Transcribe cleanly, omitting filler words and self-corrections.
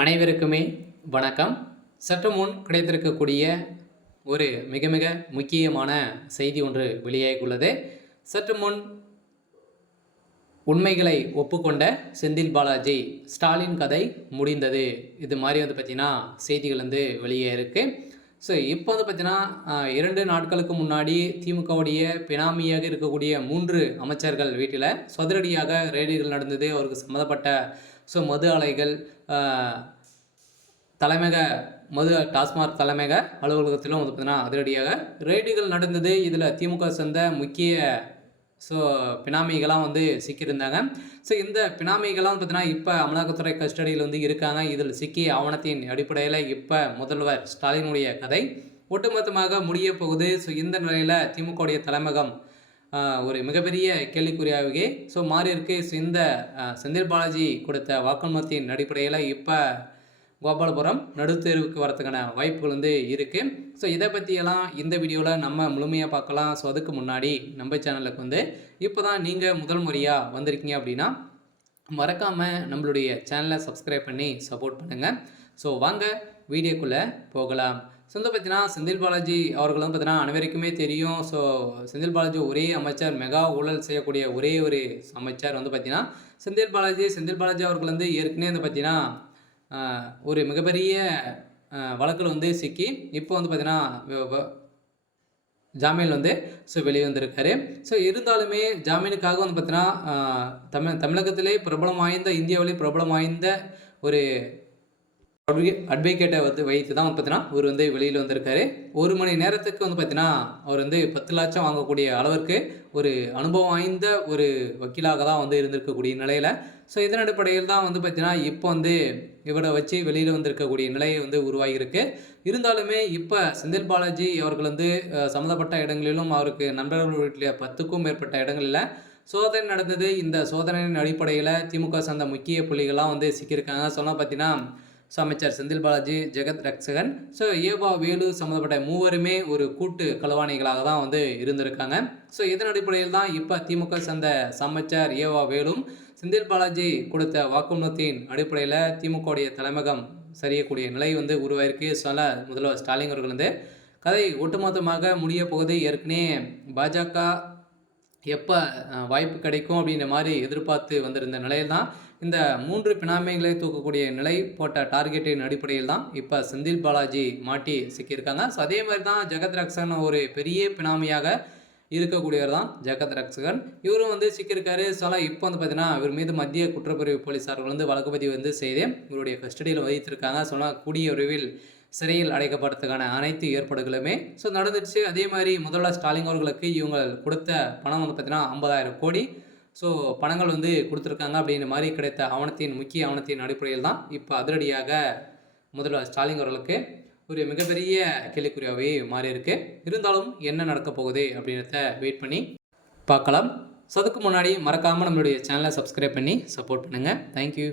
அனைவருக்குமே வணக்கம். சற்று முன் கிடைத்திருக்கக்கூடிய ஒரு மிக மிக முக்கியமான செய்தி ஒன்று வெளியாகியுள்ளது. சற்று முன் உண்மைகளை ஒப்புக்கொண்ட செந்தில் பாலாஜி, ஸ்டாலின் கதை முடிந்தது, இது மாதிரி பார்த்தீங்கன்னா செய்திகள் வெளியே இருக்குது. ஸோ இப்போ பார்த்தீங்கன்னா 2 நாட்களுக்கு முன்னாடி திமுகவுடைய பினாமியாக இருக்கக்கூடிய 3 அமைச்சர்கள் வீட்டில் சதுரடியாக ரெய்டுகள் நடந்தது. அவருக்கு சம்மந்தப்பட்ட மது ஆலைகள், தலைமையக டாஸ்மாக் தலைமையக அலுவலகத்திலும் பார்த்தீங்கன்னா அதிரடியாக ரெய்டுகள் நடந்தது. இதில் திமுக சேர்ந்த முக்கிய பினாமிகளாம் சிக்கியிருந்தாங்க. இந்த பினாமிகளாம் பார்த்தீங்கன்னா இப்போ அமலாக்கத்துறை கஸ்டடியில் இருக்காங்க. இதில் சிக்கிய ஆவணத்தின் அடிப்படையில் இப்போ முதல்வர் ஸ்டாலினுடைய கதை ஒட்டுமொத்தமாக முடிய போகுது. இந்த நிலையில் திமுகவுடைய தலைமையகம் ஒரு மிகப்பெரிய கேள்விக்குறியாகவே மாறி இருக்கு. இந்த செந்தில் பாலாஜி கொடுத்த வாக்குமூலத்தின் அடிப்படையில் இப்போ கோபாலபுரம் நடுத்தேர்வுக்கு வரதுக்கான வாய்ப்புகள் இருக்குது. இதை பற்றியெல்லாம் இந்த வீடியோவில் நம்ம முழுமையாக பார்க்கலாம். அதுக்கு முன்னாடி நம்ம சேனலுக்கு இப்போ தான் நீங்கள் முதல் முறையாக வந்திருக்கீங்க அப்படின்னா மறக்காமல் நம்மளுடைய சேனலை சப்ஸ்கிரைப் பண்ணி சப்போர்ட் பண்ணுங்கள். வாங்க வீடியோக்குள்ளே போகலாம். பார்த்தீங்கன்னா செந்தில் பாலாஜி அவர்கள் பார்த்தீங்கன்னா அனைவருக்குமே தெரியும். செந்தில் பாலாஜி ஒரே அமைச்சர், மெகா ஊழல் செய்யக்கூடிய ஒரே ஒரு அமைச்சர் பார்த்தீங்கன்னா செந்தில் பாலாஜி அவர்கள் ஏற்கனவே பார்த்தீங்கன்னா ஒரு மிகப்பெரிய வழக்கில் சிக்கி இப்போ பார்த்தீங்கன்னா ஜாமீன் வெளியே வந்திருக்காரு. இருந்தாலுமே ஜாமீனுக்காக பார்த்தீங்கன்னா தமிழகத்திலே பிரபலம் வாய்ந்த, இந்தியாவிலே பிரபலம் வாய்ந்த ஒரு அட்வொகேட்டை வைத்து தான் பார்த்தீங்கன்னா இவர் வெளியில் வந்திருக்காரு. 1 மணி நேரத்துக்கு பார்த்தீங்கன்னா அவர் 10 லட்சம் வாங்கக்கூடிய அளவிற்கு ஒரு அனுபவம் வாய்ந்த ஒரு வக்கீலாக தான் இருந்திருக்கக்கூடிய நிலையில் இதன் அடிப்படையில் தான் பார்த்தீங்கன்னா இப்போ இவரை வச்சு வெளியில் வந்திருக்கக்கூடிய நிலையை உருவாகியிருக்கு. இருந்தாலுமே இப்போ செந்தில் பாலாஜி அவர்கள் சம்மந்தப்பட்ட இடங்களிலும் அவருக்கு நண்பர்கள் வீட்டில் 10க்கும் மேற்பட்ட இடங்களில் சோதனை நடந்தது. இந்த சோதனையின் அடிப்படையில் திமுக சார்ந்த முக்கிய புள்ளிகள்லாம் சிக்கியிருக்காங்க. பார்த்தீங்கன்னா அமைச்சர் செந்தில் பாலாஜி, ஜெகத் ரக்சகன், ஏவா வேலு சம்மந்தப்பட்ட மூவருமே ஒரு கூட்டு களவாணிகளாக தான் இருந்திருக்காங்க. இதன் அடிப்படையில் தான் இப்போ திமுக சேர்ந்த அமைச்சர் ஏவா வேலும் செந்தில் பாலாஜி கொடுத்த வாக்குமூலத்தின் அடிப்படையில் திமுகவுடைய தலைமையகம் சரியக்கூடிய நிலை உருவாயிருக்கு. முதல்வர் ஸ்டாலின் அவர்கள் கதை ஒட்டுமொத்தமாக முடிய போகுது. ஏற்கனவே பாஜக எப்போ வாய்ப்பு கிடைக்கும் அப்படின்ற மாதிரி எதிர்பார்த்து வந்திருந்த நிலையில் தான் இந்த 3 பினாமிகளை தூக்கக்கூடிய நிலை போட்ட டார்கெட்டின் அடிப்படையில் தான் இப்போ செந்தில் பாலாஜி மாட்டி சிக்கியிருக்காங்க. அதே மாதிரி தான் ஜெகத் ரக்சகன் ஒரு பெரிய பினாமியாக இருக்கக்கூடியவர் தான் ஜெகத் ரக்சகன். இவரும் சிக்கியிருக்காரு. இப்போ பார்த்தீங்கன்னா இவர் மீது மத்திய குற்றப்பிரிவு போலீஸார்கள் வழக்கு பதிவு செய்து இவருடைய கஸ்டடியில் வைத்திருக்காங்க. கூடிய விரைவில் சிறையில் அடைக்கப்படுறதுக்கான அனைத்து ஏற்பாடுகளுமே நடந்துடுச்சு. அதே மாதிரி முதல்வர் ஸ்டாலின் அவர்களுக்கு இவங்க கொடுத்த பணம் பார்த்தீங்கன்னா 50,000 கோடி பணங்கள் கொடுத்துருக்காங்க அப்படின்ற மாதிரி கிடைத்த முக்கிய ஆவணத்தின் அடிப்படையில் தான் இப்போ அதிரடியாக முதல்வர் ஸ்டாலின் அவர்களுக்கு ஒரு மிகப்பெரிய கேள்விக்குறியாகவே மாறி இருக்கு. இருந்தாலும் என்ன நடக்க போகுது அப்படின்றத வெயிட் பண்ணி பார்க்கலாம். அதுக்கு முன்னாடி மறக்காமல் நம்மளுடைய சேனலை சப்ஸ்கிரைப் பண்ணி சப்போர்ட் பண்ணுங்கள். தேங்க்யூ.